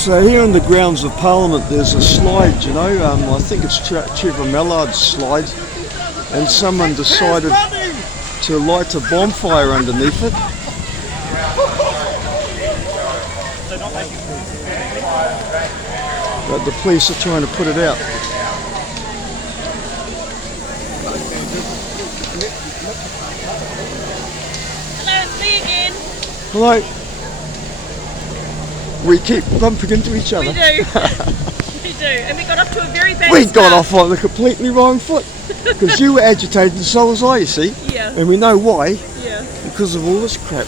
So here in the grounds of Parliament there's a slide, you know, I think it's Trevor Mallard's slide, and someone decided to light a bonfire underneath it. But the police are trying to put it out. Hello, it's me again. Hello. We keep bumping into each other. We do. We do. And we got off to a very bad We start. got off on the completely wrong foot. Because you were agitated and so was I, you see. Yeah. And we know why. Yeah. Because of all this crap.